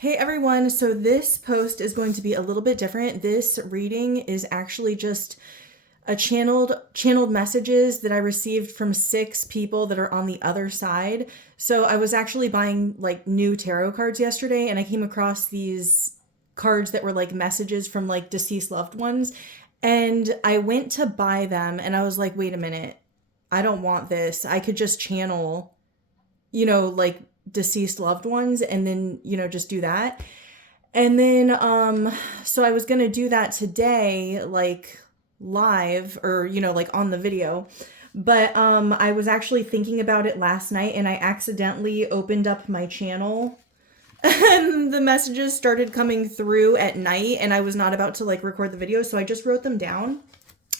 Hey everyone, so this post is going to be a little bit different. This reading is actually just a channeled messages that I received from 6 people that are on the other side. So I was actually buying like new tarot cards yesterday and I came across these cards that were like messages from like deceased loved ones, and I went to buy them and I was like, "Wait a minute. I don't want this. I could just channel, like deceased loved ones and then, just do that." And then so I was going to do that today, like live or, like on the video. But I was actually thinking about it last night and I accidentally opened up my channel and the messages started coming through at night and I was not about to like record the video, so I just wrote them down.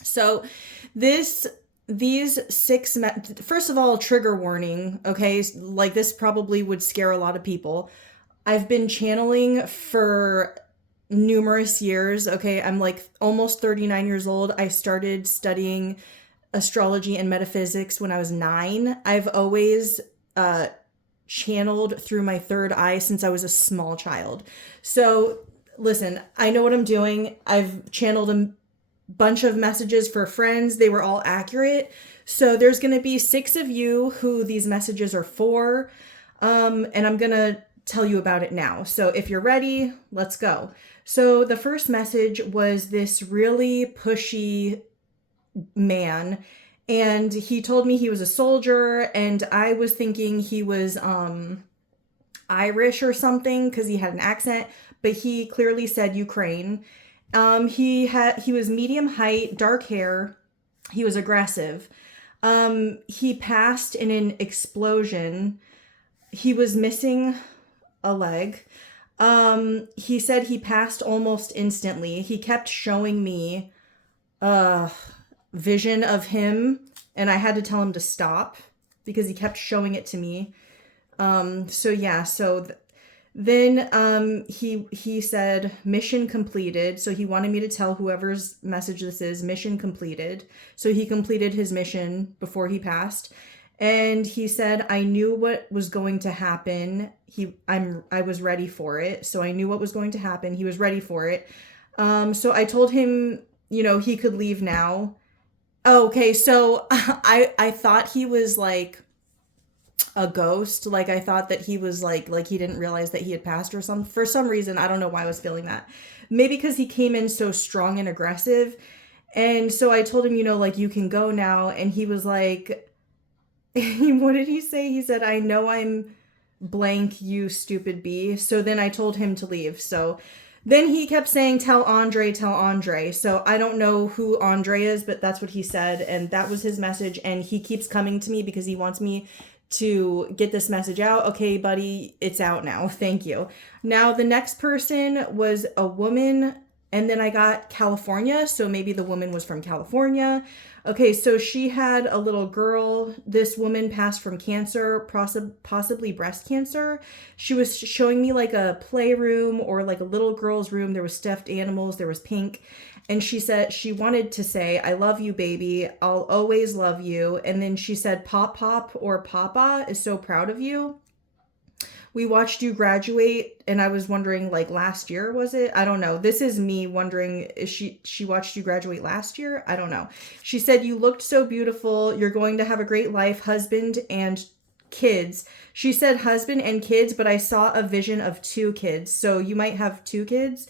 So this these first of all, trigger warning, okay? Like this probably would scare a lot of people. I've been channeling for numerous years, okay? I'm like almost 39 years old. I started studying astrology and metaphysics when I was 9. I've always channeled through my third eye since I was a small child. So, listen, I know what I'm doing. I've channeled a bunch of messages for friends. They were all accurate. So, there's going to be 6 of you who these messages are for. And I'm going to tell you about it now. So, if you're ready, let's go. So, the first message was this really pushy man, and he told me he was a soldier, and I was thinking he was Irish or something because he had an accent, but he clearly said Ukraine. He was medium height, dark hair. He was aggressive. He passed in an explosion. He was missing a leg. He said he passed almost instantly. He kept showing me vision of him, and I had to tell him to stop because he kept showing it to me. Then he said mission completed. So he wanted me to tell whoever's message this is, mission completed. So he completed his mission before he passed. And he said, I knew what was going to happen. I was ready for it. So I knew what was going to happen. He was ready for it. So I told him, he could leave now. Okay, so I thought he was like a ghost. Like I thought that he was like he didn't realize that he had passed or something. For some reason, I don't know why I was feeling that. Maybe because he came in so strong and aggressive. And so I told him, like you can go now. And he was like, what did he say? He said, I know I'm blank, you stupid bee. So then I told him to leave. So then he kept saying, tell Andre, tell Andre. So I don't know who Andre is, but that's what he said. And that was his message. And he keeps coming to me because he wants me to get this message out. Okay, buddy, it's out now. Thank you. Now, the next person was a woman. And then I got California. So maybe the woman was from California. Okay, so she had a little girl. This woman passed from cancer, possibly breast cancer. She was showing me like a playroom or like a little girl's room. There was stuffed animals, there was pink. And she said she wanted to say, I love you, baby. I'll always love you. And then she said, Pop Pop or Papa is so proud of you. We watched you graduate, and I was wondering, like last year, was it? I don't know. This is me wondering, is she watched you graduate last year? I don't know. She said, you looked so beautiful. You're going to have a great life, husband and kids. She said husband and kids, but I saw a vision of 2 kids. So you might have 2 kids.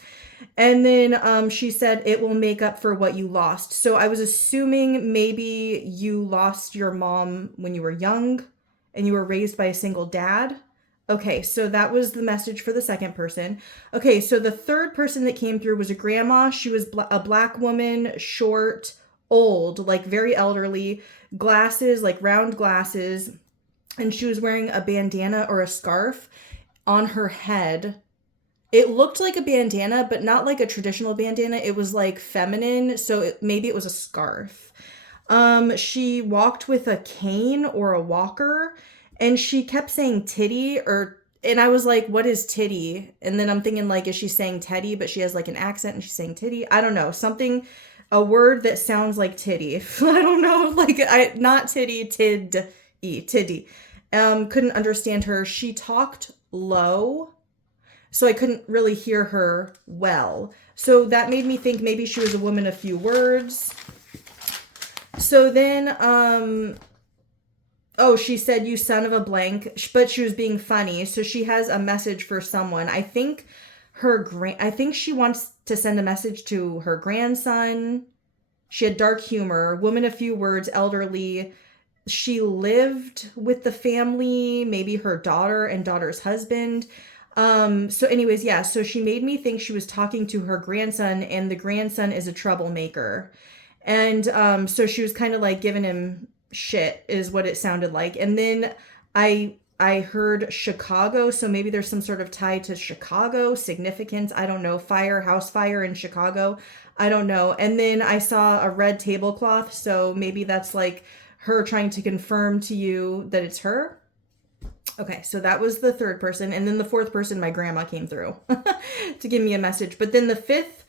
And then she said, it will make up for what you lost. So I was assuming maybe you lost your mom when you were young and you were raised by a single dad. Okay, so that was the message for the second person. Okay, so the third person that came through was a grandma. She was a black woman, short, old, like very elderly, glasses, like round glasses, and she was wearing a bandana or a scarf on her head. It looked like a bandana, but not like a traditional bandana. It was like feminine, so maybe it was a scarf. She walked with a cane or a walker. And she kept saying titty and I was like, what is titty? And then I'm thinking like, is she saying teddy, but she has like an accent and she's saying titty? I don't know. A word that sounds like titty. I don't know. Not titty, tiddy. Couldn't understand her. She talked low, so I couldn't really hear her well. So that made me think maybe she was a woman of few words. So then, oh, she said, "You son of a blank," but she was being funny. So she has a message for someone. I think I think she wants to send a message to her grandson. She had dark humor, woman of few words, elderly. She lived with the family, maybe her daughter and daughter's husband. So anyways, yeah, so she made me think she was talking to her grandson, and the grandson is a troublemaker. And so she was kind of like giving him shit is what it sounded like. And then I heard Chicago, so maybe there's some sort of tie to Chicago, significance, I don't know, house fire in Chicago, I don't know. And then I saw a red tablecloth, so maybe that's like her trying to confirm to you that it's her. Okay, so that was the third person. And then the fourth person, my grandma came through to give me a message. But then the fifth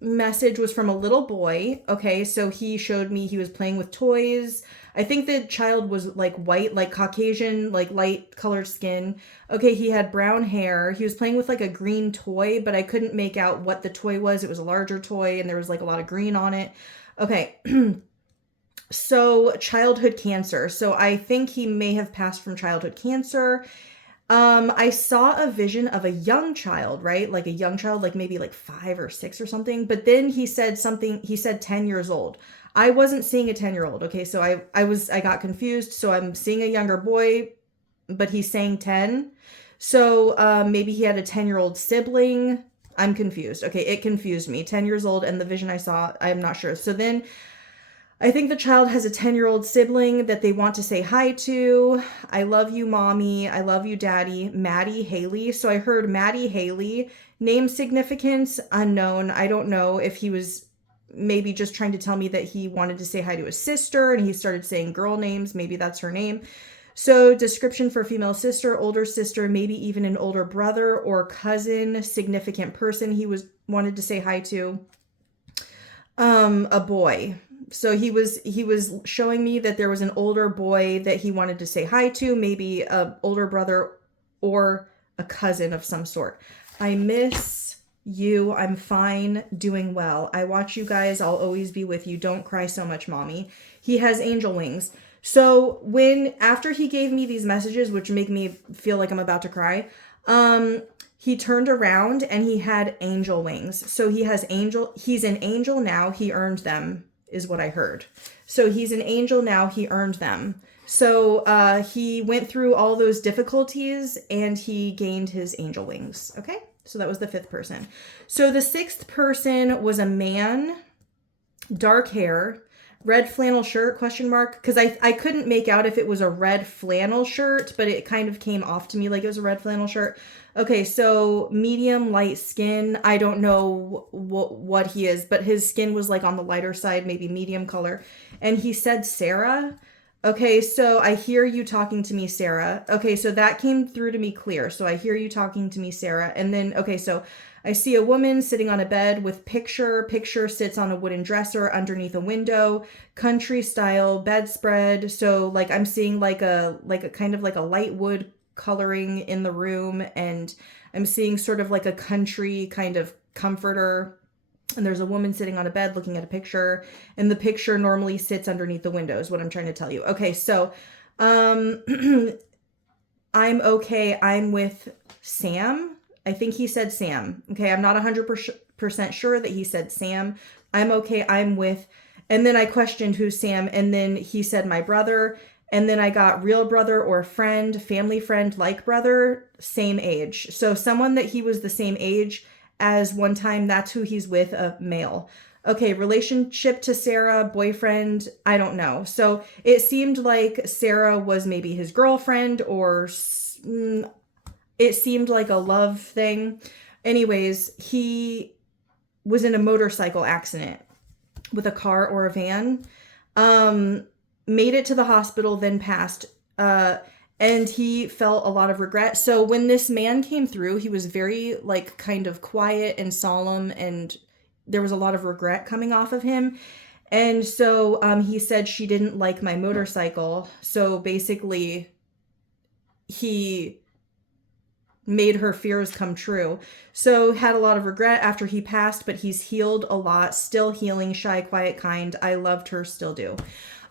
message was from a little boy. Okay, so he showed me he was playing with toys. I think the child was like white, like Caucasian, like light colored skin. Okay, he had brown hair. He was playing with like a green toy, but I couldn't make out what the toy was. It was a larger toy and there was like a lot of green on it. Okay. So childhood cancer. So I think he may have passed from childhood cancer. I saw a vision of a young child, right? Like a young child, like maybe like 5 or 6 or something. But then he said 10 years old. I wasn't seeing a 10-year-old. Okay. So I got confused. So I'm seeing a younger boy, but he's saying 10. So, maybe he had a 10-year-old sibling. I'm confused. Okay. It confused me. 10 years old. And the vision I saw, I'm not sure. So then I think the child has a 10-year-old sibling that they want to say hi to. I love you, mommy. I love you, daddy. Maddie Haley. So I heard Maddie Haley. Name significance unknown. I don't know if he was maybe just trying to tell me that he wanted to say hi to his sister and he started saying girl names. Maybe that's her name. So description for female sister, older sister, maybe even an older brother or cousin, significant person he wanted to say hi to. A boy. So he was showing me that there was an older boy that he wanted to say hi to, maybe a older brother or a cousin of some sort. I miss you. I'm fine, doing well. I watch you guys. I'll always be with you. Don't cry so much, mommy. He has angel wings. So after he gave me these messages, which make me feel like I'm about to cry, he turned around and he had angel wings. So he's an angel now. He earned them, is what I heard. So he's an angel now. He earned them. So he went through all those difficulties and he gained his angel wings. Okay. So that was the fifth person. So the sixth person was a man, dark hair, red flannel shirt, question mark. Cause I couldn't make out if it was a red flannel shirt, but it kind of came off to me like it was a red flannel shirt. Okay, so medium light skin. I don't know what he is, but his skin was like on the lighter side, maybe medium color. And he said Sarah. Okay, so I hear you talking to me, Sarah. Okay, so that came through to me clear. So I hear you talking to me, Sarah. And then, okay, so I see a woman sitting on a bed with picture. Picture sits on a wooden dresser underneath a window, country style bedspread. So like I'm seeing like a kind of like a light wood coloring in the room, and I'm seeing sort of like a country kind of comforter. And there's a woman sitting on a bed looking at a picture, and the picture normally sits underneath the window is what I'm trying to tell you. Okay, so I'm okay. I'm with Sam. I think he said Sam. Okay, I'm not 100% sure that he said Sam. I'm okay. I'm with, and then I questioned who's Sam, and then he said my brother, and then I got real brother or friend, family friend, like brother, same age. So someone that he was the same age as one time, that's who he's with, a male. Okay, relationship to Sarah, boyfriend, I don't know. So it seemed like Sarah was maybe his girlfriend, or it seemed like a love thing. Anyways, he was in a motorcycle accident with a car or a van. Made it to the hospital, then passed. And he felt a lot of regret. So when this man came through, he was very like kind of quiet and solemn, and there was a lot of regret coming off of him. And so he said she didn't like my motorcycle. So basically he made her fears come true. So had a lot of regret after he passed, but he's healed a lot, still healing, shy, quiet, kind. I loved her, still do.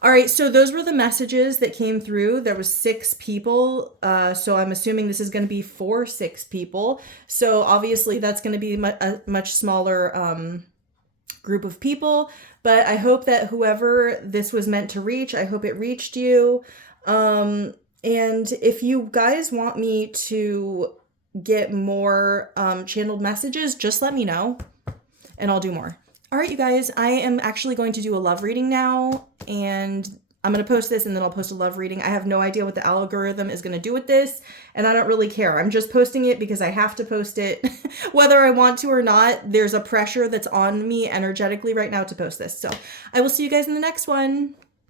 All right, so those were the messages that came through. There was 6 people, so I'm assuming this is going to be for 6 people. So obviously that's going to be a much smaller group of people, but I hope that whoever this was meant to reach, I hope it reached you. And if you guys want me to get more channeled messages, just let me know and I'll do more. All right, you guys, I am actually going to do a love reading now, and I'm going to post this and then I'll post a love reading. I have no idea what the algorithm is going to do with this, and I don't really care. I'm just posting it because I have to post it. Whether I want to or not, there's a pressure that's on me energetically right now to post this. So I will see you guys in the next one.